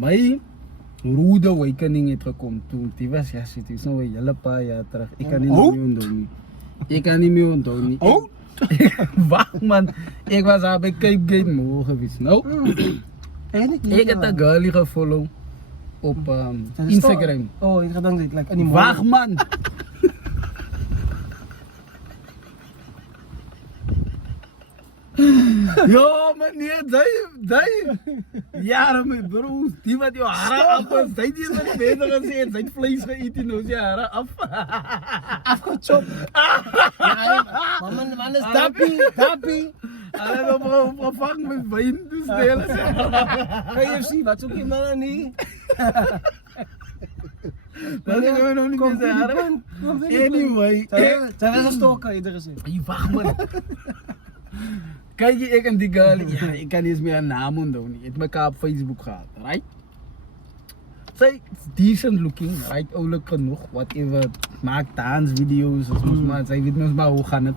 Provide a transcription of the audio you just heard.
My rude awakening het gekom toen die was ja shit, is nou een hele paar jaar terug. Ik kan niet meer onthou nie. Ik kan niet meer onthou nie. Oh? Wacht man, ik was daar bij Cape Gate Mall geweest. Nou, ik heb een girlie gefollow op Instagram. Oh, ik ga dan like animal. Wacht man. Ja meneer, die jaren mijn broers, die wat je haren af was, die is wat bezig gezien, zijn vlees geëten, nou is je haren af. Afgechopt. Maar man is dappie. Hij heeft opgevangen met wijn, dus delen. KFC, wat zoek je man niet? Dat is gewoon nog niet meer zijn haren. Anyway. Zijn we een stalker, iedereen zegt. Wacht man. Kijk, ik en die girl, ja, ik kan niet eens meer een naam onthouden. Ik heb elkaar op Facebook gehad, right? Zij is decent looking, right? Oudelijk genoeg, whatever. Maakt dansvideo's, maar zij weet nog maar hoe gaan het.